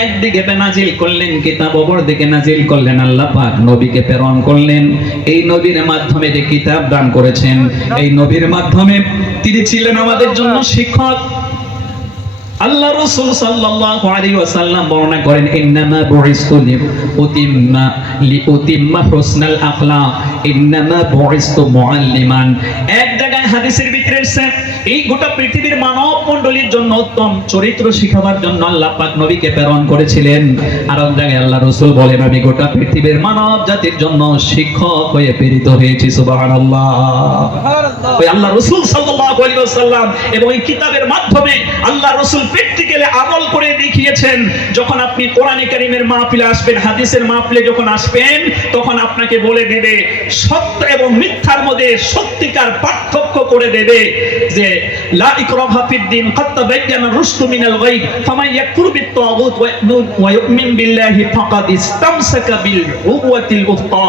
একদিকে নাজিল করলেন কিতাব, অপর দিকে নাজিল করলেন আল্লাহ পাক নবীকে প্রেরণ করলেন। এই নবীর মাধ্যমে যে কিতাব দান করেছেন, এই নবীর মাধ্যমে তিনি ছিলেন আমাদের জন্য শিক্ষক। আল্লাহ রাসূল সাল্লাল্লাহু আলাইহি ওয়াসাল্লাম বর্ণনা করেন, ইন্নামা বুইসতু লিউতিম্মা হুসনাল আখলাক, ইন্নামা বুইসতু মুআল্লিমান। এক জায়গায় হাদিসের ভিতরে এসেছে, এই গোটা পৃথিবীর মানব মণ্ডলীর জন্য উত্তম চরিত্র শিখাবার জন্য আল্লাহ পাক নবীকে প্রেরণ করেছিলেন। আর এক জায়গায় আল্লাহ রাসূল বলেন, আমি গোটা পৃথিবীর মানব জাতির জন্য শিক্ষক হয়ে প্রেরিত হয়েছি। সুবহানাল্লাহ। ওই আল্লাহ রাসূল সাল্লাল্লাহু আলাইহি ওয়াসাল্লাম এবং এই কিতাবের মাধ্যমে আল্লাহ রাসূল প্র্যাকটিক্যালি আমল করে দেখিয়েছেন। যখন আপনি কোরআনে কারীমের মাহফিলে আসবেন, হাদিসের মাহফিলে যখন আসবেন, তখন আপনাকে বলে দেবে সত্য এবং মিথ্যার মধ্যে সত্যিকার পার্থক্য করে দেবে যে লা ইকরাহা ফিদ্দিন ক্বাদ তাবায়্যানা রুশদু মিনাল গায় ফামান ইয়াকফুর বিত-তাগুত ওয়া ইউমিন বিল্লাহি ফাকাদ ইসতামসাকা বিল উরওয়াতিল উফতা।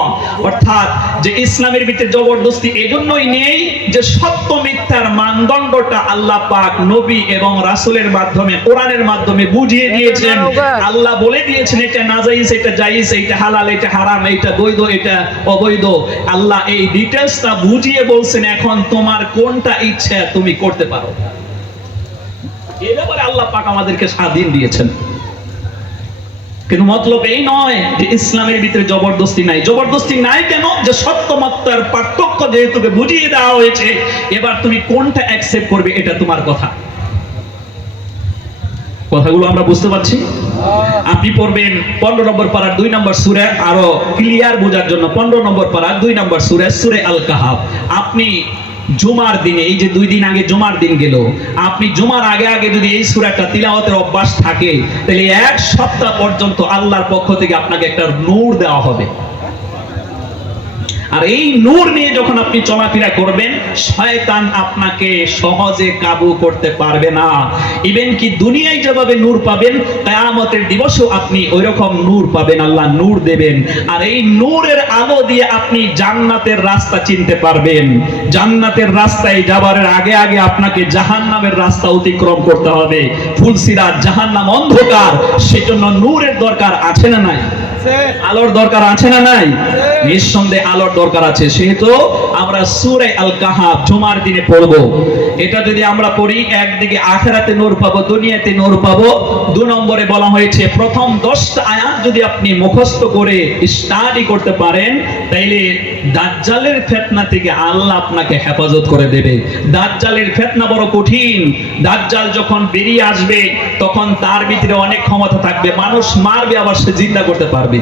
অর্থাৎ যে ইসলামের ভিতরে জবরদস্তি এজন্যই নেই যে সত্য মিথ্যার মানদণ্ডটা আল্লাহ পাক নবী এবং রাসূলের মাধ্যমে, কোরআনের মাধ্যমে বুঝিয়ে দিয়েছেন। আল্লাহ বলে দিয়েছেন এটা নাজায়েজ, এটা জায়েজ, এটা হালাল, এটা হারাম, এটা বৈধ, এটা অবৈধ। আল্লাহ এই ডিটেইলসটা বুঝিয়ে বলছেন, এখন তোমার কোনটা ইচ্ছা তুমি করতে পারো। এই ব্যাপারে আল্লাহ পাক আমাদেরকে স্বাধীন দিয়েছেন। কিন্তু মতলব এই নয় যে ইসলামের ভিতরে জবরদস্তি নাই। জবরদস্তি নাই কেন? যে সত্য মিথ্যার পার্থক্য যেহেতু বুঝিয়ে দেওয়া হয়েছে, এবার তুমি কোনটা অ্যাকসেপ্ট করবে এটা তোমার কথা। কথাগুলো আমরা বুঝতে পারছি? আপনি পড়বেন 15 নম্বর পারার 2 নম্বর সূরা, আরো ক্লিয়ার বোঝার জন্য 15 নম্বর পারার 2 নম্বর সূরা, সূরা আল কাহাফ। আপনি জুমার দিনে, এই যে 2 দিন আগে জুমার দিন গেল, আপনি জুমার আগে আগে যদি এই সূরাটা তিলাওয়াতের অভ্যাস থাকে, তাহলে 1 সপ্তাহ পর্যন্ত আল্লাহর পক্ষ থেকে আপনাকে একটা নূর দেওয়া হবে। আর এই নূর নিয়ে যখন আপনি চলাফেরা করবেন, শয়তান আপনাকে সহজে কাবু করতে পারবে না। ইভেন কি দুনিয়ায় যেভাবে নূর পাবেন, কিয়ামতের দিবসেও আপনি ওইরকম নূর পাবেন। আল্লাহ নূর দেবেন, আর এই নূরের আলো দিয়ে আপনি জান্নাতের রাস্তা চিনতে পারবেন। জান্নাতের রাস্তায় যাবার আগে আগে আপনাকে জাহান্নামের রাস্তা অতিক্রম করতে হবে। ফুলসিরাত, জাহান্নাম অন্ধকার, সেজন্য নূরের দরকার আছে না নাই? আলোর দরকার আছে না নাই? নিঃসন্দেহে আলোর দরকার আছে। সেহেতু আমরা সূরা আল কাহাফ জুমার দিনে পড়ব। এটা যদি আমরা পড়ি, একদিকে আখিরাতে নূর পাবো, দুনিয়াতে নূর পাবো। 2 নম্বরে বলা হয়েছে প্রথম 10টা আয়াত যদি আপনি মুখস্থ করে স্টাডি করতে পারেন, তাইলে দাজ্জালের ফিতনা থেকে আল্লাহ আপনাকে হেফাজত করে দেবে। দাজ্জালের ফিতনা বড় কঠিন। দাজ্জাল যখন বেরিয়ে আসবে, তখন তার ভিতরে অনেক ক্ষমতা থাকবে, মানুষ মারবে, আবার সে জিন্দা করতে পারবে।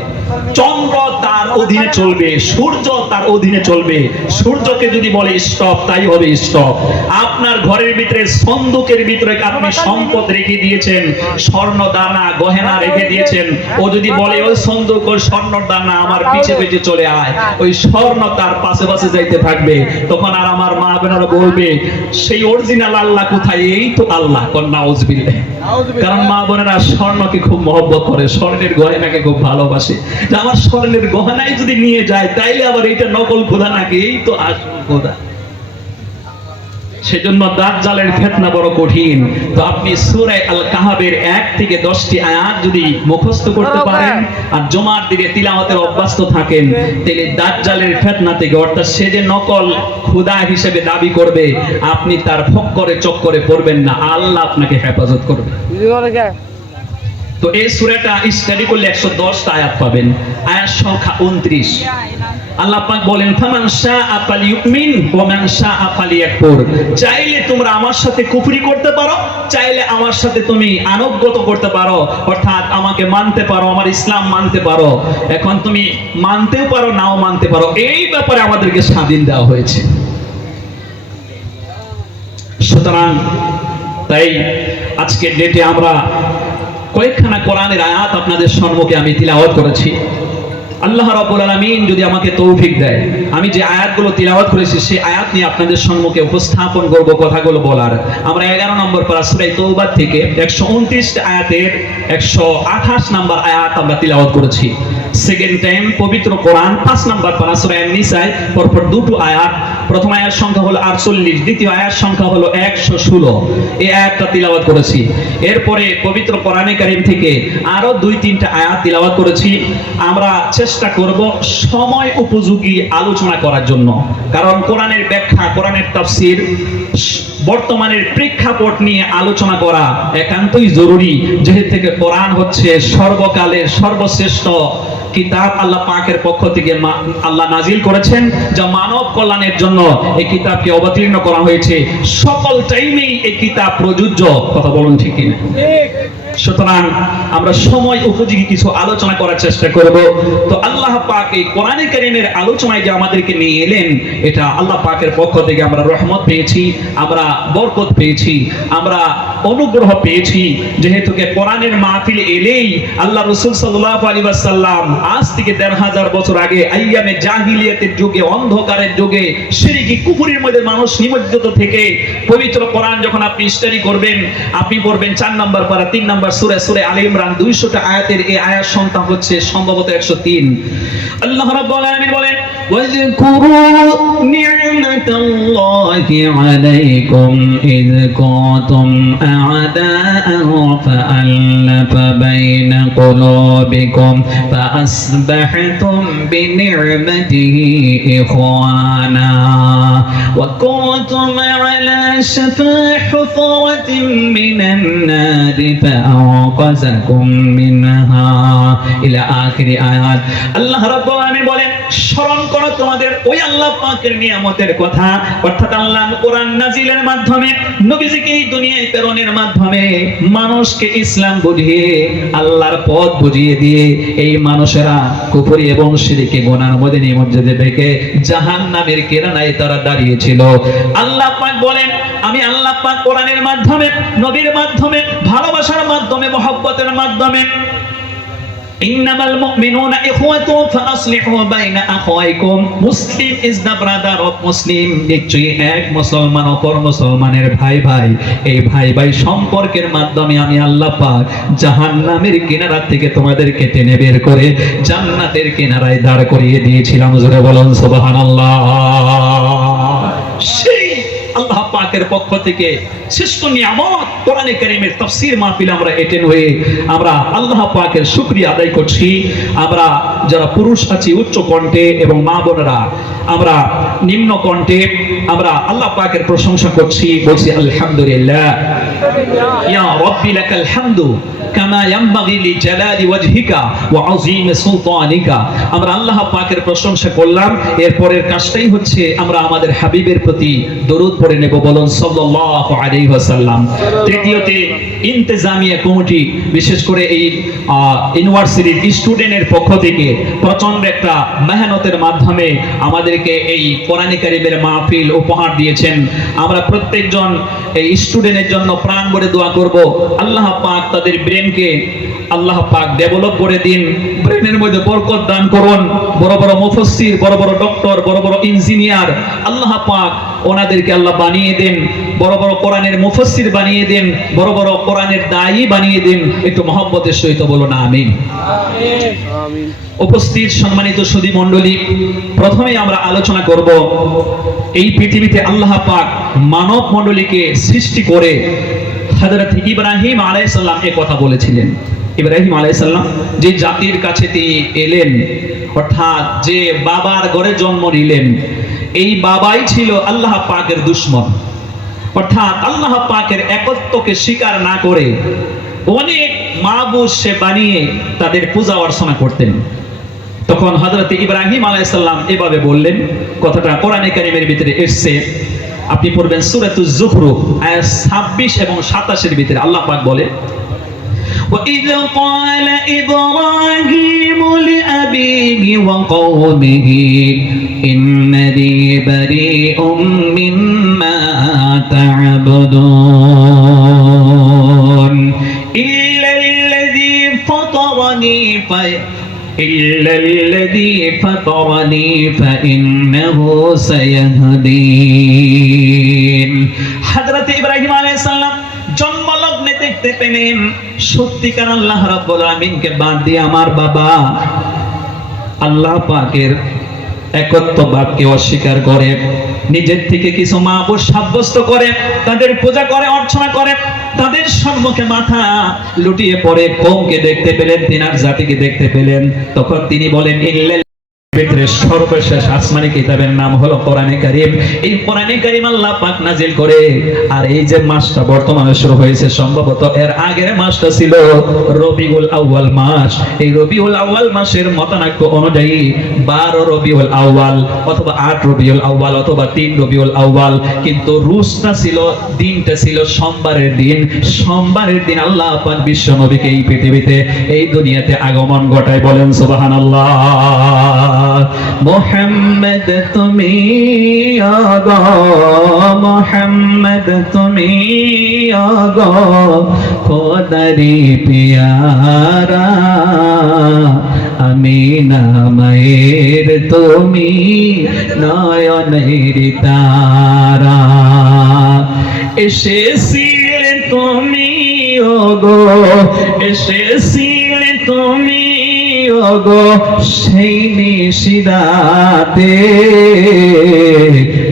চন্দ্র তার অধীনে চলবে, সূর্য তার অধীনে চলবে। সূর্যকে যদি বলে স্টপ, তাই হবে স্টপ। আপনার ঘরের ভিতরে সন্দুকের ভিতরে আপনি সম্পদ রেখে দিয়েছেন, স্বর্ণ দানা গহেনা রেখে দিয়েছেন, ও যদি বলে ওই সন্দুক ওই স্বর্ণ দানা আমার পিছে পিছে চলে আয়, ওই স্বর্ণ তার পাশে পাশে যাইতে থাকবে। তখন আর আমার মা বোনেরা বলবে সেই অরিজিনাল আল্লাহ কোথায়? এই তো আল্লাহ। নাউজুবিল্লাহ। কারণ মা বোনেরা স্বর্ণকে খুব মহব্বত করে, স্বর্ণের গয়নাকে খুব ভালোবাসে। যে আমার স্বর্ণের গহনাই যদি নিয়ে যায়, তাইলে আবার এটা নকল খোদা নাকি? এই তো আসল খোদা। সেজন্য দাজ্জালের ফিতনা বড় কঠিন। তো আপনি সূরা আল কাহাফের 1 থেকে 10টি আয়াত যদি মুখস্থ করতে পারেন আর জুমার দিনে তিলাওয়াতের অভ্যস্ত থাকেন, তাহলে দাজ্জালের ফিতনা থেকে, অর্থাৎ সে যে নকল খোদা হিসেবে দাবি করবে, আপনি তার ফক্করে চক্করে পড়বেন না, আল্লাহ আপনাকে হেফাজত করবে। তো এই সূরাটা স্টাডি করলে 110টা আয়াত পাবেন। আয়াত সংখ্যা 29। আল্লাহ পাক বলেন, ফামান শাআ ফালিউমিন ওয়া মান শাআ ফালিয়াকফুর। চাইলে তোমরা আমার সাথে কুফরি করতে পারো, চাইলে আমার সাথে তুমি আনুগত্য করতে পারো, অর্থাৎ আমাকে মানতে পারো, আমার ইসলাম মানতে পারো। এখন তুমি মানতেও পারো, নাও মানতে পারো। এই ব্যাপারে আমাদেরকে স্বাধীন দেওয়া হয়েছে। সুতরাং তাই আজকের ডেটে আমরা কয়েকখানা কোরআনের আয়াত আপনাদের সম্মুখে আমি তিলাওয়াত করেছি। আল্লাহ রাব্বুল আলামিন যদি আমাকে তৌফিক দেয়, আমি যে আয়াতগুলো তিলাওয়াত করেছি সেই আয়াত নিয়ে আপনাদের সম্মুখে উপস্থাপন করব, কথাগুলো বলার। আমরা 11 নম্বর পারা সূরা তওবা থেকে 129 আয়াতের 128 নম্বর আয়াত আমরা তিলাওয়াত করেছি। সেকেন্ড টাইম পবিত্র কোরআন 5 নম্বর পারা সূরা আন-নিসায় পরপর দুটো আয়াত, প্রথম আয়াত সংখ্যা হলো 48, দ্বিতীয় আয়াত সংখ্যা হলো 116, এই আয়াতটা তিলাওয়াত করেছি। এরপরে পবিত্র কোরআনে কারীম থেকে আরো 2-3টা আয়াত তিলাওয়াত করেছি। আমরা চেষ্টা করব সময় উপযোগী আলোচনা করার জন্য, কারণ কোরআনের ব্যাখ্যা, কোরআনের তাফসীর, বর্তমানের প্রেক্ষাপট নিয়ে আলোচনা করা একান্তই জরুরি, যেহেতু থেকে কোরআন হচ্ছে সর্বকালের সর্বশ্রেষ্ঠ কিতাব। আল্লাহ পাকের পক্ষ থেকে আল্লাহ নাজিল করেছেন, যা মানব কল্যাণের জন্য এই কিতাবকে অবতীর্ণ করা হয়েছে। সকল টাইমেই এই কিতাব প্রযোজ্য, কথা বলুন ঠিক কিনা? সুতরাং আমরা সময় উপযোগী কিছু আলোচনা করার চেষ্টা করব। তো আল্লাহ পাক এই কোরআনে কারীমের আলোচনায় যে আমাদেরকে নিয়ে এলেন, এটা আল্লাহ পাকের পক্ষ থেকে আমরা রহমত পেয়েছি, আমরা বরকত পেয়েছি, আমরা অনুগ্রহ পেয়েছি। যেহেতু কোরআনের মাহফিল এলেই আল্লাহ রাসূল সাল্লাল্লাহু আলাইহি ওয়াসাল্লাম আজ থেকে ১৫০০ বছর আগে আইয়ামে জাহিলিয়াতের যুগে, অন্ধকারের যুগে, শিরকি কুফরির মধ্যে মানুষ নিমজ্জিত থেকে পবিত্র কোরআন যখন আপনি স্টাডি করবেন, আপনি পড়বেন 4 নম্বর পারা 3 নম্বর সূরা আলে ইমরান 200টা আয়াতের এই আয়াত সংখ্যা হচ্ছে সম্ভবত 103। আল্লাহ রাব্বুল আলামিন বলেন, ওয়াযকুরু নি'মাতাল্লাহি আলাইকুম ইয কুনতুম আ'দাআন ফাআল্লাফা বাইনা কুলুবিকুম ফাআসবাহতুম বিনি'মাতিহি ইখওয়ানা ওয়া কুনতুম আলা শাফা হুফরাতিন মিনান নারি ফাআওকাযাকুম মিনহা ইলা আখিরি আয়াত। আল্লাহ রাব্বুল আলামিন বলেন, স্মরণ করো তোমাদের ওই আল্লাহ পাকের নিয়ামতের কথা, অর্থাৎ আল্লাহ কোরআন নাজিলের মাধ্যমে, নবীজিকে এই দুনিয়ায় প্রেরণের মাধ্যমে মানুষকে ইসলাম বুঝিয়ে, আল্লাহর পথ বুঝিয়ে দিয়ে এই মানুষেরা কুফরি এবং শিরকে গুনাহের মধ্যে নিমজ্জিত থেকে জাহান্নামের কিনারায় তারা দাঁড়িয়েছিল। আল্লাহ পাক বলেন, আমি আল্লাহ পাক কোরআনের মাধ্যমে, নবীর মাধ্যমে, ভালোবাসার মাধ্যমে, মহব্বতের মাধ্যমে, ইন্নামাল মুমিনুনা ইখওয়াতুন ফাআসলিহু বাইনা আখাওয়াইকুম, Muslim is the brother of Muslim, নিশ্চয়ই এক মুসলমান অপর মুসলমানের ভাই ভাই। এই ভাই ভাই সম্পর্কের মাধ্যমে আমি আল্লাহ পাক জাহান্নামের কিনারা থেকে তোমাদেরকে টেনে বের করে জান্নাতের কিনারায় দাঁড় করিয়ে দিয়েছিলাম। জোরে বলুন সুবহানাল্লাহ। সেই আল্লাহ পাকের পক্ষ থেকে শ্রেষ্ঠ নিয়ামত কোরআনে কারীমের তাফসীর মাহফিলে আমরা এটেন্ড হয়ে আমরা আল্লাহ পাকের শুকরিয়া আদায় করছি। আমরা যারা পুরুষ আছি উচ্চ কণ্ঠে এবং মা বোনেরা আমরা নিম্ন কণ্ঠে আমরা আল্লাহ পাকের প্রশংসা করছি, বলছি আলহামদুলিল্লাহ। ইয়া রাব্বি লাকাল হামদু কামা ইয়ানবাগি লিজালালি ওয়াজহিকা ওয়া আযীমি সুলতানিকা। আমরা আল্লাহ পাকের প্রশংসা করলাম, এরপরের কাজটাই হচ্ছে আমরা আমাদের হাবিবের প্রতি দরুদ পড়ে নেব, বলুন সাল্লাল্লাহু আলাইহি ওয়াসাল্লাম। তৃতীয়তে ইন্তেজামিয়া কমিটি, বিশেষ করে এই ইউনিভার্সিটির স্টুডেন্টের পক্ষ থেকে প্রচন্ড একটা মেহনতের মাধ্যমে আমাদেরকে এই কোরআনে কারীমের মাহফিল উপহার দিয়েছেন। আমরা প্রত্যেকজন এই স্টুডেন্টের জন্য প্রাণ ভরে দোয়া করব, আল্লাহ পাক তাদের ব্রেনকে আল্লাহ পাক ডেভেলপ করে দিন, ব্রেনের মধ্যে বরকত দান করুন। বড় বড় মুফাসসির, বড় বড় ডক্টর, বড় বড় ইঞ্জিনিয়ার আল্লাহ পাক ওনাদেরকে আল্লাহ বানিয়ে দেন, বড় বড় কোরআনের মুফাসসির বানিয়ে দেন, বড় বড় কোরআনের দায়ী বানিয়ে দেন। একটু মহব্বতের সহিত বলুন আমিন। আমিন। উপস্থিত সম্মানিত সুধী মণ্ডলী, প্রথমে আমরা আলোচনা করব এই পৃথিবীতে আল্লাহ পাক মানব মণ্ডলীকে সৃষ্টি করে হযরত ইব্রাহিম আলাইহিস সালাম এই কথা বলেছিলেন। ইব্রাহিম আলাইহিস সালাম যে জাতির কাছে তিনি এলেন, অর্থাৎ যে বাবার ঘরে জন্ম নিলেন, এই বাবাই ছিল আল্লাহ পাকের দুশমন, অর্থাৎ আল্লাহ পাকের একত্বকে স্বীকার না করে অনেক মাবুদ সে বানিয়ে তাদের পূজা অর্চনা করতেন। তখন হযরত ইব্রাহিম আলাইহিস সালাম এভাবে বললেন, কথাটা কোরআনে কারীমের ভিতরে এসেছে, আপনি পড়বেন সূরাতুজ যুখরুফ আয়াত 26 এবং 27 এর ভিতরে আল্লাহ পাক বলে, وَإِذْ قَالَ إِبْرَاهِيمُ لِأَبِيهِ وَقَوْمِهِ إِنَّنِي بَرِيءٌ مِّمَّا تَعْبُدُونَ إِلَّا الَّذِي فَطَرَنِي ইল্লাল্লাযী ফাতারানি ফাইন্নাহু সায়াহদিন। হযরত ইব্রাহিম আলাইহিস সালাম জন্মলগ্নে দেখতে পেলেন সত্যিকার আল্লাহ রাব্বুল আলামিনকে বাদ দিয়ে আমার বাবা আল্লাহ পাকের একত্ববাদকে অস্বীকার করে, নিজের থেকে কিছু মাবুদ সাব্যস্ত করে, তাদের পূজা করে, অর্চনা করে, তাদের সম্মুখে মাথা লুটিয়ে পড়ে কওমকে দেখতে পেলেন, তিনার জাতিকে দেখতে পেলেন। তখন তিনি বলেন ইল্লাল ভিতরে সর্বশেষ আসমানি কিতাবের নাম হলো কোরআনে কারীম। এই কোরআনে কারীম আল্লাহ পাক নাজিল করে। আর এই যে মাসটা বর্তমানে শুরু হয়েছে, সম্ভবত এর আগের মাসটা ছিল রবিউল আউয়াল মাস। এই রবিউল আউয়াল মাসের মতানাক্য অনুযায়ী 12 রবিউল আউয়াল অথবা 8 রবিউল আউয়াল অথবা 3 রবিউল আউয়াল, কিন্তু রুজটা ছিল, দিনটা ছিল সোমবারের দিন। সোমবারের দিন আল্লাহ পাক বিশ্ব নবীকে এই পৃথিবীতে, এই দুনিয়াতে আগমন ঘটায়। বলেন সুবহানাল্লাহ। মোহাম্মদ তুমি আগো, মোহাম্মদ তুমি আগো, খোদারি পিয়ারা, আমিনা মায়ের তুমি নয়নের তারা, এসেছিলে তুমি ওগো, এসেছিলে তুমি ওগো সেই নিশিরাতে,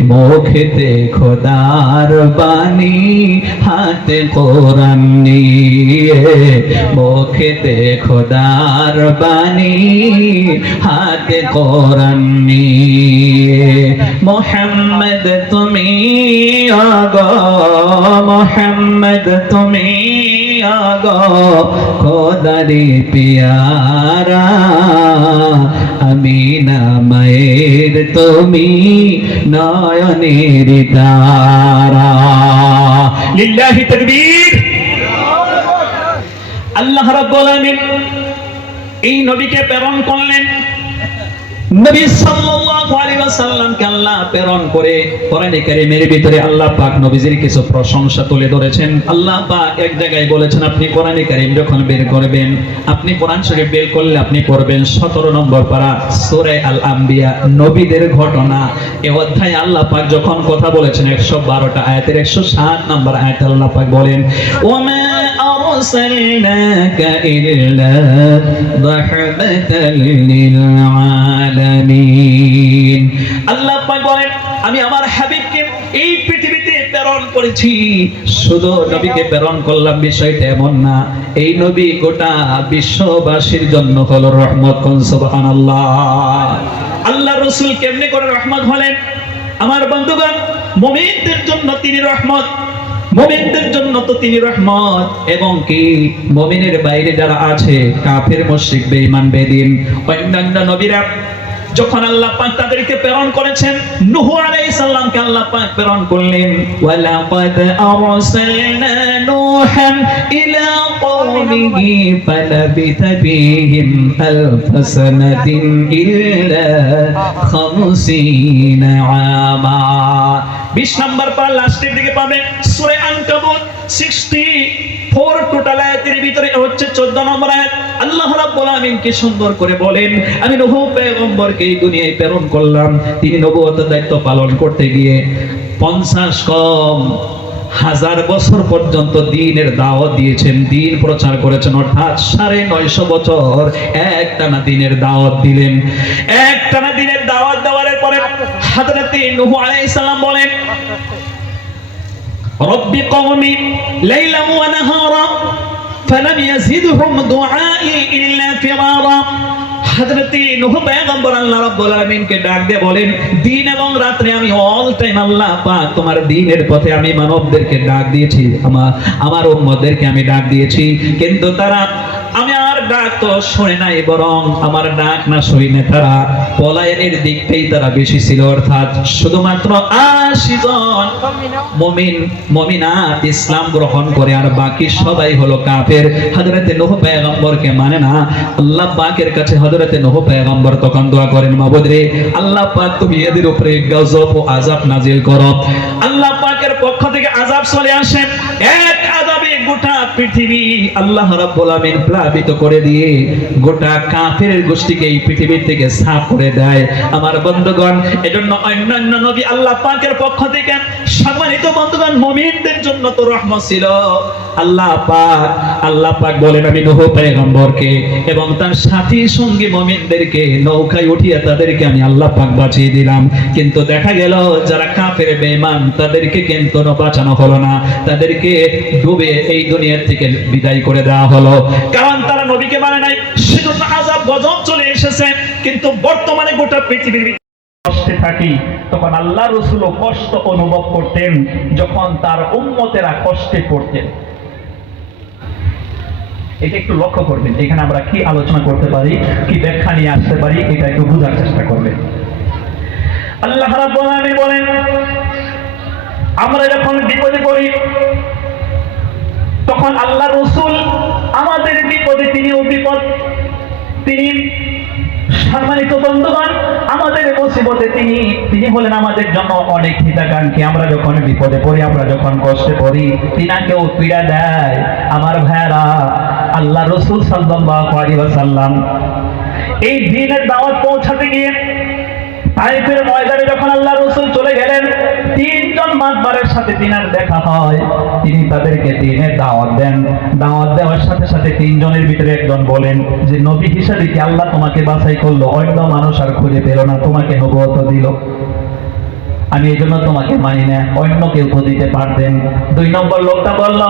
মুখেতে খোদার বাণী, হাতে কোরআন নিয়ে, মুখেতে খোদার বাণী, হাতে কোরআন নিয়ে। মোহাম্মদ তুমি আগো, মোহাম্মদ তুমি আগো, খোদারি পিয়ারা, আমিনা মায়ের তুমি নয়নের তারা। লিল্লাহি তাকবীর। আল্লাহ রাব্বুল আলামিন এই নবীকে প্রেরণ করলেন। নবী সাল্লাল্লাহু আলাইহি ওয়াসাল্লামকে আল্লাহ প্রেরণ করে কোরআনে কারীমের ভিতরে আল্লাহ পাক নবীজির কিছু প্রশংসা তুলে ধরেছেন। আল্লাহ পাক এক জায়গায় বলেছেন, আপনি কোরআনে কারীম যখন বের করবেন, আপনি কোরআন শরীফ বের করলে আপনি পড়বেন 17 নম্বর পারা সূরা আল আম্বিয়া, নবীদের ঘটনা। এই অধ্যায়ে আল্লাহ পাক যখন কথা বলেছেন 112টা আয়াতের 107 নম্বর আয়াতে আল্লাহ পাক বলেন, ওয়ামা আরসালনাকা ইল্লা রাহমাতাল লিল আলামিন। আল্লাহ পাক বলেন, আমি আমার হাবিবকে এই পৃথিবীতে প্রেরণ করেছি। শুধু নবীকে প্রেরণ করলাম বিষয়টা এমন না, এই নবী গোটা বিশ্ববাসীর জন্য হলো রহমত। কোন সুবহানাল্লাহ। আল্লাহ রাসূল কেমনে করে রহমত হলেন? আমার বন্ধুগণ, মুমিনদের জন্য তিনি রহমত, মুমিনদের জন্য তো তিনি রহমত, এবং কি মুমিনের বাইরে যারা আছে, কাফের, মুশরিক, বেঈমান, বেদিন, অন্যান্য নবীরা যখন আল্লাহ পাক তাদেরকে প্রেরণ করেছেন, নূহ আলাইহিস সালামকে আল্লাহ পাক প্রেরণ করলেন, ওয়ালাকাদ আরসালনা নূহান ইলা কওমিহি ফালাবিথা বিহিম আলফ সানাতিন ইল্লা 50 আমা। 20 নম্বর পারা লাস্টের দিকে পাবেন সূরা আনকাবুত 64 টোটাল আয়াতের ভিতরে হচ্ছে 14 নম্বর আয়াত। আল্লাহ রাব্বুল আলামিন কি সুন্দর করে বলেন, আমি নূহ পয়গম্বরকে এই দুনিয়ায় প্রেরণ করলাম। তিনি নবুয়তের দায়িত্ব পালন করতে গিয়ে 50,000 বছর পর্যন্ত দ্বীনের দাওয়াত দিয়েছেন, দ্বীন প্রচার করেছেন, অর্থাৎ 950 বছর একটানা দ্বীনের দাওয়াত দিলেন। একটানা দ্বীনের দাওয়াত দেওয়ার পরে হযরত নূহ আলাইহিস সালাম বলেন, রব্বি কওমি লাইলাম ওয়া নাহারা ফালাম ইয়াজিদহুম দুআই ইল্লা ফিরারা। হযরত নূহ পয়গম্বর আল্লাহ রাব্বুল আলামিনকে ডাক দিয়ে বলেন, দিন এবং রাত্রে আমি অল টাইম আল্লাহ পাক তোমার দ্বীনের পথে আমি মানবদেরকে ডাক দিয়েছি, আমার উম্মতদেরকে আমি ডাক দিয়েছি, কিন্তু তারা আমার ডাক তো শুনে নাই, বরং আমার ডাক না শুনে তারা পলায়নের দিকটাই তারা বেশি ছিল। অর্থাৎ শুধুমাত্র 80 জন মুমিন মুমিনাত ইসলাম গ্রহণ করে, আর বাকি সবাই হলো কাফের। হযরত নূহ পয়গম্বরকে মানে না। আল্লাহ পাকের কাছে হযরত নূহ পয়গম্বর তখন দোয়া করেন, মাবুদ রে, আল্লাহ পাক তুমি এদের উপরে গজব ও আযাব নাজিল করো। আল্লাহ পাকের পক্ষ থেকে আযাব চলে আসে, এক আযাবে গোটা পৃথিবী আল্লাহ রাব্বুল আমিন প্লাবিত করে দিয়ে গোটা কাফেরের গোষ্ঠীকে এই পৃথিবী থেকে সাফ করে দেয়। আমার বন্ধুগণ, এজন্য অন্যান্য নবী আল্লাহ পাকের পক্ষ থেকে সম্মানিত বন্ধুগণ মুমিনদের জন্য তো রহমত ছিল। আল্লাহ পাক বলেন আমি নূহ পয়গম্বরকে এবং তার সাথী সঙ্গী মুমিনদেরকে নৌকায় উঠিয়ে তাদেরকে আমি আল্লাহ পাক বাঁচিয়ে দিলাম। কিন্তু দেখা গেল যারা কাফের বেঈমান তাদেরকে কিন্তু বাঁচানো হলো না, তাদেরকে ডুবে এই দুনিয়া থেকে বিদায় করে দেওয়া হলো। কারণ তারা নবীকে মানে নাই, সেজন্য আযাব গজব চলে এসেছে। কিন্তু বর্তমানে গোটা পৃথিবীর কষ্টে থাকি, তখন আল্লাহ রাসূলও কষ্ট অনুভব করতেন যখন তার উম্মতেরা কষ্টে পড়তেন। এটা একটু লক্ষ্য করবেন, এখানে আমরা কি আলোচনা করতে পারি, কি ব্যাখ্যা নিয়ে আসতে পারি, এটা একটু বোঝার চেষ্টা করবেন। আল্লাহ রাব্বুল আলামিন বলেন আমরা যখন বিপদে পড়ি তখন আল্লাহ রাসূল আমাদের বিপদে তিনিও বিপদ, তিনি সম্মানিত বন্ধুগণ আমাদের মুসিবতে তিনি হলেন আমাদের জন্য অনেক হিতাকাঙ্ক্ষী। আমরা যখন বিপদে পড়ি, আমরা যখন কষ্টে পড়ি, তিনাকেও পীড়া দেয়। আমার ভাইরা, আল্লাহ রাসূল সাল্লাল্লাহু আলাইহি ওয়াসাল্লাম এই দ্বীনের দাওয়াত পৌঁছাতে গিয়ে তায়েফের ময়দানে যখন আল্লাহ রাসূল চলে গেলেন, তিনজন মাতবারের সাথে তিনার দেখা হয়। তিনি তাদেরকে দ্বীনের দাওয়াত দেন। দাওয়াত দেওয়ার সাথে সাথে তিনজনের ভিতরে একজন বলেন যে নবী হিসেবে কি আল্লাহ তোমাকে বাছাই করলো, অন্য মানুষ আর খুঁজে পেল না, তোমাকে নবুয়ত দিল, আমি এই জন্য তোমাকে মানি না, অন্য কেউ তো দিতে পারতেন। দুই নম্বর লোকটা বলল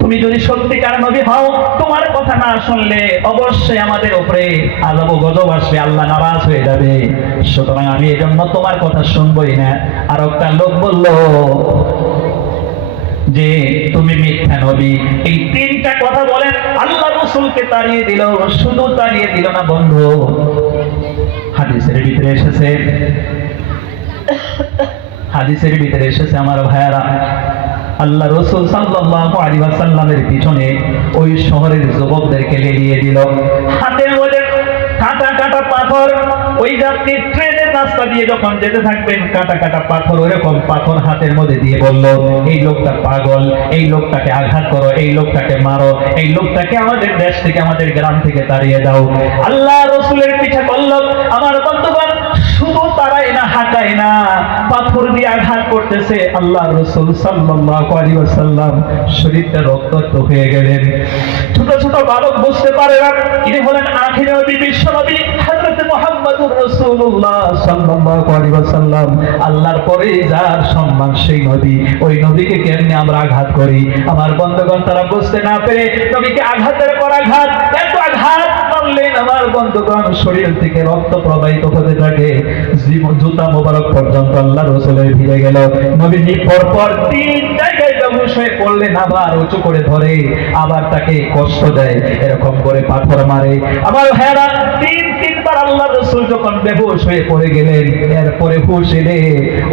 তুমি যদি সত্যিকার নবী হও, তোমার কথা না শুনলে অবশ্যই আমাদের উপরে আযাব গজব আসবে, আল্লাহ নারাজ হয়ে যাবে, সুতরাং আমি এই জন্য তোমার কথা শুনবই না। আর একটা লোক বলল যে তুমি মিথ্যা নবী। এই তিনটা কথা বলেন আল্লাহ রাসূলকে তাড়িয়ে দিল। শুধু তাড়িয়ে দিল না বন্ধু, হাদিসের ভিতরে এসেছে আমার ভাইয়ারা, আল্লাহ রাসূল সাল্লাল্লাহু আলাইহি ওয়াসাল্লামের পিছনে ওই শহরের যুবকদেরকে লেলিয়ে দিল। হাতের মধ্যে কাটা কাটা পাথর, ওই যে আপনি ট্রেনের রাস্তা দিয়ে যখন যেতে থাকবেন, কাটা কাটা পাথর, ওরকম পাথর হাতের মধ্যে দিয়ে বলল এই লোকটা পাগল, এই লোকটাকে আঘাত করো, এই লোকটাকে মারো, এই লোকটাকে আমাদের দেশ থেকে আমাদের গ্রাম থেকে তাড়িয়ে দাও। আল্লাহ রাসূলের পিছে করল। আমার বন্ধুগণ, শুধু তারাই না, হাঁটাই না, পাথর দিয়ে আঘাত করতেছে। আল্লাহ রাসূল সাল্লাল্লাহু আলাইহি ওয়াসাল্লাম শরীরটা রক্তাক্ত হয়ে গেলেন। ছোট ছোট বালক বুঝতে পারে না, ইনি হলেন আখির নবী, বিশ্ব নবী হযরত মুহাম্মদুর রাসূলুল্লাহ সাল্লাল্লাহু আলাইহি ওয়াসাল্লাম। আল্লাহর পরে যার সম্মান সেই নবী, ওই নবীকে কেমনে আমরা আঘাত করি। আমার বন্ধুগণ, তারা বুঝতে না পেরে নবীকে আঘাতের পর আঘাত, এত আঘাত করলেন আমার বন্ধুগণ শরীর থেকে রক্ত প্রবাহিত হতে থাকে, জুতা মোবারক পর্যন্ত আল্লাহ রাসূলের ভিড়ে গেল। নবীজি পরপর তিন জায়গায় বেহুশ হয়ে পড়লেন, আবার উঁচু করে ধরে, আবার তাকে কষ্ট দেয়, এরকম করে পাথর মারে। আমার ভাইরা, তিনবার আল্লাহ রাসূল যখন বেহুশ হয়ে পড়ে গেলেন, এরপরে হুশ এলে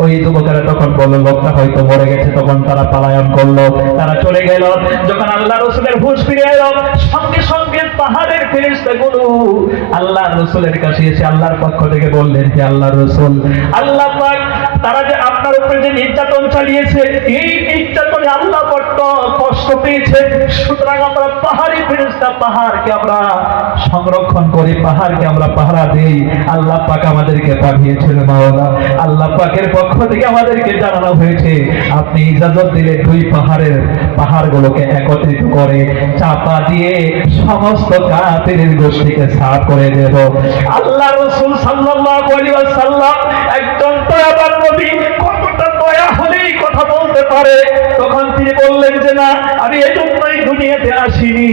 ওই যুবকেরা তখন বলল লোকটা হয়তো মরে গেছে। তখন তারা পলায়ন করলো, তারা চলে গেল। যখন আল্লাহ রাসূলের হুশ ফিরে এলো, সঙ্গে সঙ্গে পাহাড়ের ফেরেশতাগুলো আল্লাহ রাসূলের কাছে এসে আল্লাহর পক্ষ থেকে বললেন যে আল্লাহ রাসূল, আল্লাহ পাক তারা যে আপনার উপরে যে নির্যাতন চালিয়েছে, এই নির্যাতনে আল্লাহ বড় কষ্ট পেয়েছে, সুতরাং আমরা পাহাড়ি ফেরেশতা, পাহাড়কে আমরা সংরক্ষণ করি, পাহাড়কে আমরা পাহারা দেই। আল্লাহ পাক আমাদেরকে পাঠিয়েছেন মাওলা, আল্লাহ পাকের পক্ষ থেকে আমাদেরকে জানানো হয়েছে আপনি ইজাজত দিলে দুই পাহাড়গুলোকে একত্রিত করে চাপা দিয়ে সমস্ত কাফেরের গোষ্ঠীকে সাফ করে দেব। আল্লাহ রাসূল সাল্লাল্লাহু আলাইহি ওয়াসাল্লাম একজন দয়াবান নবী, কতটা দয়া হলেই কথা বলতে পারে। তখন তিনি বললেন যে না, আমি এজন্যই দুনিয়াতে আসিনি,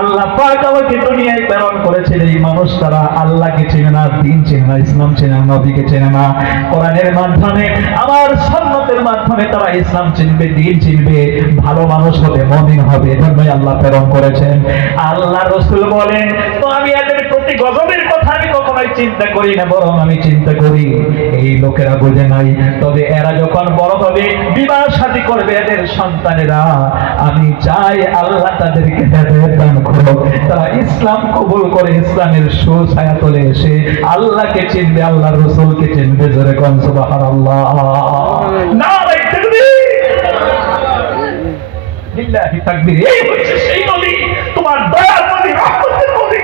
আল্লাহ পাক আমাকে দুনিয়ায় প্রেরণ করেছেন। এই মানুষ তারা আল্লাহকে চেনে না, দ্বীন চেনে না, ইসলাম চেনে না, নবীকে চেনে না। কোরআনের মাধ্যমে, আমার সুন্নতের মাধ্যমে তারা ইসলাম চিনবে, দ্বীন চিনবে, ভালো মানুষ হবে, মুমিন হবে, এজন্যই আল্লাহ প্রেরণ করেছেন। আল্লাহ রাসূল বলেন তো আমি এদের প্রতি গজবের কথা আমি কখনোই চিন্তা করি না, বরং আমি চিন্তা করি এই লোকেরা বুঝে নাই, তবে এরা যখন বড় হবে, বিবাহ শাদী করবে, এদের সন্তানেরা, আমি চাই আল্লাহ তাদেরকে হেদায়েত দান করুক, তারা ইসলাম কবুল করে ইসলামের সুছায়া তলে এসে আল্লাহকে চিনবে, আল্লাহর রাসূলকে চিনবে। জোরে কোন সুবহানাল্লাহ। নারে তাকবীর। লিল্লাহি তাকবীর। এই হচ্ছে সেই নবী, তোমার দয়ার নবী, রহমতের নবী।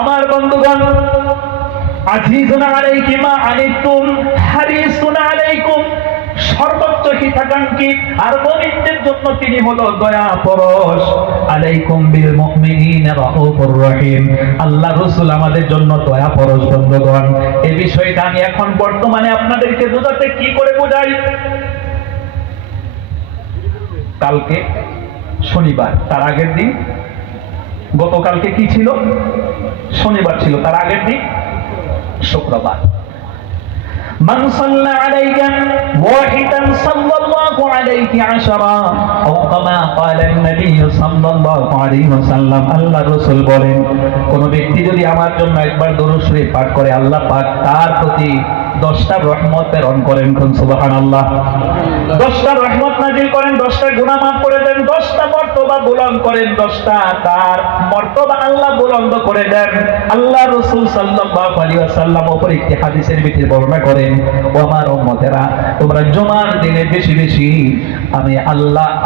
আমার বন্ধুগণ, আজিজুন আলাইহি মা আনিতুম হারিসুন আলাইকুম, সর্বোচ্চ হিতাকাঙ্ক্ষী আর মুমিনদের জন্য তিনি হলো দয়া পরশ। আলাইকুম বিল মুমিনিনা রাউফুর রহিম, আল্লাহ রাসূল আমাদের জন্য দয়া পরশ। বন্ধুগণ, এই বিষয়টা আমি এখন বর্তমানে আপনাদেরকে বোঝাতে কি করে বোঝাই। কালকে শনিবার, তার আগের দিন গতকালকে কি ছিল? শনিবার ছিল, তার আগের দিন শুক্রবার। من صلى عليك واحدا صلى الله عليه عشرا أو كما قال النبي صلى الله عليه وسلم। আল্লাহ রাসূল বলেন, কোন ব্যক্তি যদি আমার জন্য একবার দরুদ শরীফ পাঠ করে, আল্লাহ পাক তার প্রতি 10টা রহমত প্রেরণ করেন। কোন সুবহানাল্লাহ। 10টা রহমত নাজিল করেন, 10টা গুনাহ মাফ করে দেন, 10টা মর্তবা বুলন্দ করেন, 10টা তার মর্তবা আল্লাহ বুলন্দ করে দেন। আল্লাহ রাসূল সাল্লাল্লাহু আলাইহি ওয়াসাল্লাম অপর একটি হাদিসের ভিতরে বর্ণনা করেন, ও আমার উম্মতেরা, তোমরা জুমার দিনে বেশি বেশি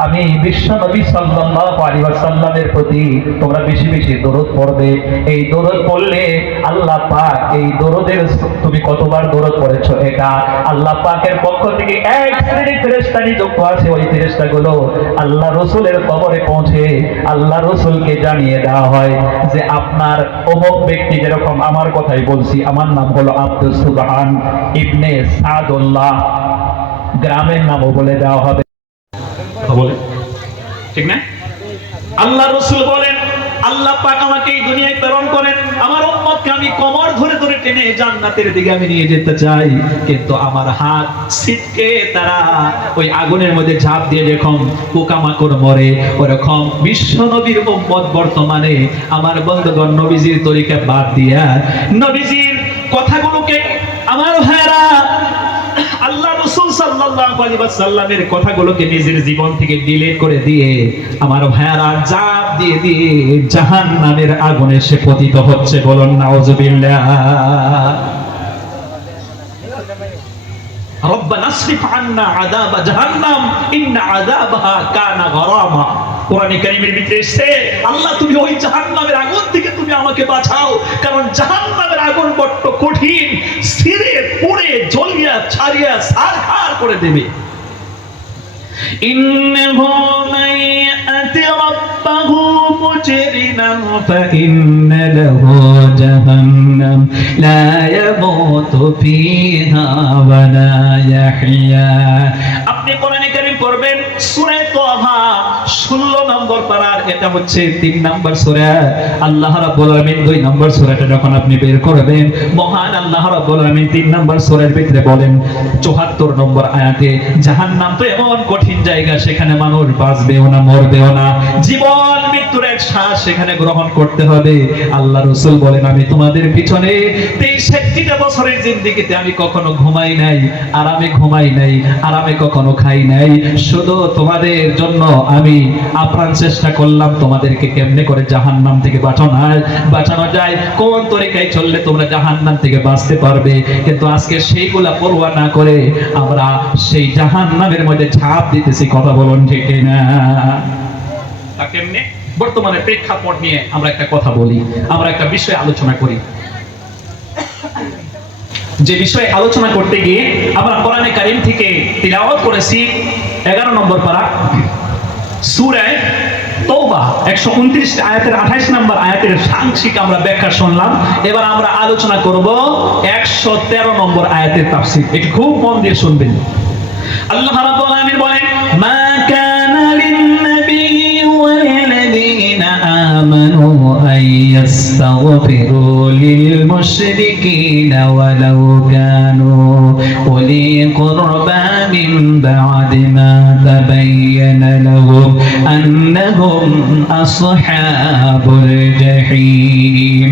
আমি বিশ্ব নবী সাল্লাল্লাহু আলাইহি ওয়াসাল্লামের প্রতি তোমরা বেশি বেশি দরুদ পড়বে। এই দরুদ পড়লে আল্লাহ পাক, এই দরুদের তুমি কতবার দরুদ পড়েছো, এটা আল্লাহ পাকের পক্ষ থেকে এক শ্রেণীর ফেরেশতা নিযুক্ত আছে। ওই ফেরেশতাগুলো আল্লাহ রাসূলের কবরে পৌঁছে আল্লাহ রাসূলকে জানিয়ে দেওয়া হয় যে আপনার অমুক ব্যক্তি, যেরকম আমার কথাই বলছি, আমার নাম হলো আব্দুস সুবহান ইবনে সাদুল্লাহ, গ্রামের নামও বলে দেওয়া হবে। বলে ঠিক না? আল্লাহ রাসূল বলেন, আল্লাহ পাক আমাকে এই দুনিয়ায় প্রেরণ করেন, আমার উম্মতকে আমি কোমর ধরে ধরে টেনে জান্নাতের দিকে আমি নিয়ে যেতে চাই, কিন্তু আমার হাত ছিটকে তারা ওই আগুনের মধ্যে ঝাঁপ দিয়ে যখন পোকামাকড় মরে, ওরকম বিশ্ব নবীর উম্মত বর্তমানে আমার বন্ধুগণ নবীজির তরিকা বাদ দিয়া নবীজির কথাগুলোকে, আমার ভাইরা আল্লাহ রাসূল সাল্লাল্লাহু আলাইহি ওয়াসাল্লামের কথাগুলোকে নিজের জীবন থেকে ডিলিট করে দিয়ে আমার ভাইরা জাপ দিয়ে দিয়ে জাহান্নামের আগুনে সে পতিত হচ্ছে। বলুন নাউযুবিল্লাহ। রব্বানা আসরিফ আন্না আযাবা জাহান্নাম ইন্না আযাবাহা কানা গরামা। কোরআনে কারীমের ভিতরে এসেছে, আল্লাহ তুমি ওই জাহান্নামের আগুন থেকে তুমি আমাকে বাঁচাও, কারণ জাহান্নামের আগুন বড্ড কঠিন, ছিঁড়ে পুড়ে জ্বলিয়ে ছাড়িয়ে ছারখার করে দেবে। ইন্নাহু মান ইয়াতি রাব্বাহু মুজরিমান ফাইন্না লাহু জাহান্নাম লা ইয়ামুতু ফিহা ওয়া লা ইয়াহইয়া। আপনি কোরআনে কারীম পড়বেন সূরা তাহা 16 নম্বর পারার, এটা হচ্ছে 3 নম্বর সূরা। আল্লাহ রাব্বুল আলামিন 2 নম্বর সূরাটা যখন আপনি বের করবেন, মহান আল্লাহ রাব্বুল আলামিন 3 নম্বর সূরার ভিতরে বলেন 74 নম্বর আয়াতে, জাহান্নাম তো এমন কঠিন জায়গা, সেখানে মানুষ বাঁচবেও না, মরবেও না, জীবন মৃত্যুর এক শ্বাস সেখানে গ্রহণ করতে হবে। আল্লাহ রাসূল বলেন, আমি তোমাদের পিছনে 63টা বছরের জিন্দেগিতে আমি কখনো ঘুমাই নাই, আরামে ঘুমাই নাই, আরামে কখনো খাই নাই, শুধু তোমাদের জন্য আমি আপ্রাণ চেষ্টা করলাম তোমাদেরকে কেমনে করে জাহান্নাম থেকে বাঁচানো যায়, কোন তরিকায় চললে তোমরা জাহান্নাম থেকে বাঁচতে পারবে। কিন্তু আজকে সেইগুলা পরোয়া না করে আমরা সেই জাহান্নামের মধ্যে ঝাঁপ দিতেছি। কথা বলুন ঠিক না? তা কেমনে? বর্তমানে প্রেক্ষাপট নিয়ে আমরা একটা কথা বলি, আমরা একটা বিষয় আলোচনা করি। যে বিষয়ে আলোচনা করতে গিয়ে আমরা কোরআনে কারীম থেকে তিলাওয়াত করেছি 11 নম্বর পারা সূরা তওবা 129 আয়াতের 28 নম্বর আয়াতের সাংখ্যিক আমরা ব্যাখ্যা শুনলাম। এবার আমরা আলোচনা করব 113 নম্বর আয়াতের তাফসীর। এটা খুব মন দিয়ে শুনবেন। আল্লাহ রাব্বুল আলামিন বলেন, মা কানা লিন-নাবিয়্যি ওয়াল-লাযীনা আমানু আন ইয়াস্তাগফিরু লিল-মুশরিকিনা ওয়ালাউ কানু উলি কুরবা মিন বা'দি মা তাবাyyana লাহুম আন্নাহুম আসহাবুল জাহিম।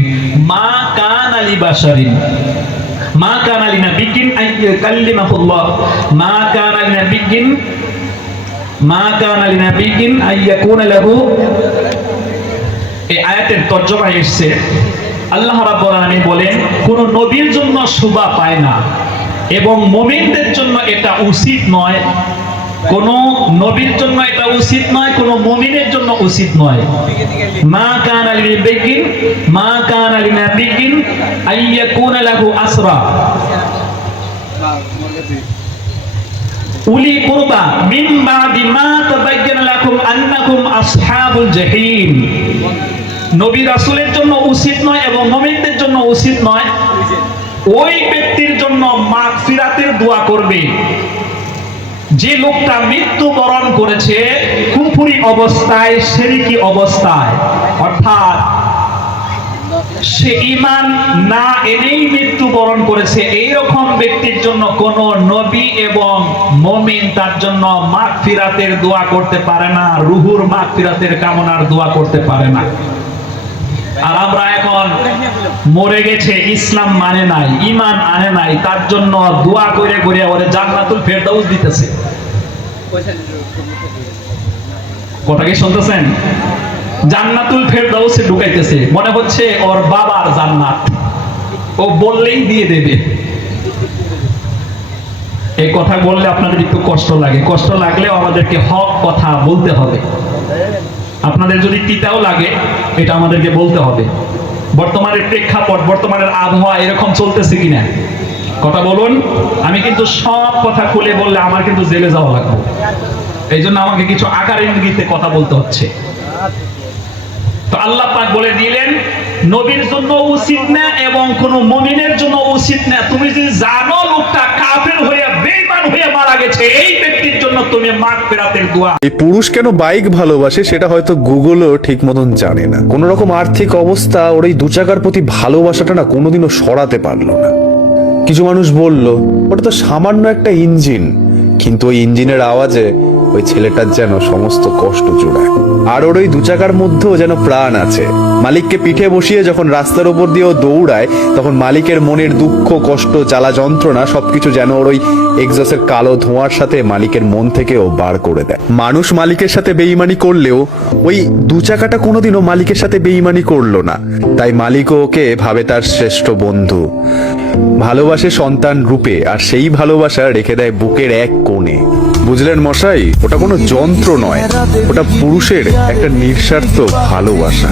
মা কানা লিবাশারিন, মা কানা লিনাবিয়্যিন আন ইয়াকাল্লিমাহুল্লাহ, মা কানা লিনাবিয়্যিন আন ইয়াকুনা লাহু। এই আয়াতের তরজমা এসেছে, আল্লাহ রাব্বুল আলামিন বলেন, কোন নবীর জন্য শোভা পায় না, এবং মুমিনদের জন্য এটা উচিত নয়, কোন নবীর জন্য এটা উচিত নয়, কোন মুমিনের জন্য উচিত নয়। মা কানা লিনাবিয়্যিন মা কানা লিনাবিয়্যিন আইয়াকুনা লাহু আসরা উলি কুরবা মিন বাদি মা তাবায়্যানা লাকুম আন্নাকুম আসহাবুল জাহিম। নবী রাসূলের জন্য উচিত নয় এবং মুমিনদের জন্য উচিত নয় ওই ব্যক্তির জন্য মাগফিরাতের দোয়া করবে যে লোকটা মৃত্যুবরণ করেছে কুফরি অবস্থায়, শিরকি অবস্থায়, অর্থাৎ সে ঈমান না এনেই মৃত্যুবরণ করেছে। এইরকম ব্যক্তির জন্য কোন নবী এবং মুমিন তার জন্য মাগফিরাতের দোয়া করতে পারে না, রুহুর মাগফিরাতের কামনার দোয়া করতে পারে না। আর আমরা এখন মরে গেছে, ইসলাম মানে নাই, ঈমান আনে নাই, তার জন্য দোয়া করে করে ওরে জান্নাতুল ফেরদাউস দিতেছে। কথা কি শুনতেছেন? জান্নাতুল ফেরদাউসে ঢুকাইতেছে, মনে হচ্ছে ওর বাবার জান্নাত, ও বললেই দিয়ে দেবে। এই কথা বললে আপনাদের একটু কষ্ট লাগে, কষ্ট লাগলেও আমাদেরকে হক কথা বলতে হবে। আপনাদের যদি তিতাও লাগে এটা আমাদেরকে বলতে হবে। বর্তমানের প্রেক্ষাপট, বর্তমানের আবহাওয়া এরকম চলতেছে কিনা কথা বলুন। আমি কিন্তু সব কথা খুলে বললে আমার কিন্তু জেলে যাওয়া লাগবে, এই জন্য আমাকে কিছু আকার ইঙ্গিতে কথা বলতে হচ্ছে। তো আল্লাহ পাক বলে দিলেন নবীর জন্য উচিত না এবং কোন মুমিনের জন্য উচিত না। তুমি যদি জানো লোকটা কাফের হয়ে বেঈমান হয়ে মারা গেছে, এই ব্যক্তির জন্য তুমি মাগফিরাতের দোয়া। এই পুরুষ কেন বাইক ভালোবাসে সেটা হয়তো গুগলও ঠিক মতন জানে না। কোন রকম আর্থিক অবস্থা ওর এই দু চাকার প্রতি ভালোবাসাটা না কোনোদিনও সরাতে পারলো না। কিছু মানুষ বলল ওটা তো সামান্য একটা ইঞ্জিন, কিন্তু ওই ইঞ্জিনের আওয়াজে ওই ছেলেটার যেন সমস্ত কষ্ট জোড়ায়। আর ওর ওই দু চাকার মধ্যেও যেন প্রাণ আছে। মালিককে পিঠে বসিয়ে যখন রাস্তার উপর দিয়েও দৌড়ায়, তখন মালিকের মনের দুঃখ, কষ্ট, জ্বালা, যন্ত্রণা সবকিছু যেন ওর ওই এক্সজস্টের কালো ধোঁয়ার সাথে মালিকের মন থেকেও বার করে দেয়। মানুষ মালিকের সাথে বেঈমানি করলেও ওই দু চাকাটা কোনোদিনও মালিকের সাথে বেঈমানি করলো না। তাই মালিকও ওকে ভাবে তার শ্রেষ্ঠ বন্ধু, ভালোবাসে সন্তান রূপে, আর সেই ভালোবাসা রেখে দেয় বুকের এক কোণে। বুঝলেন মশাই, ওটা কোনো যন্ত্র নয়, ওটা পুরুষের একটা নিঃস্বার্থ ভালোবাসা।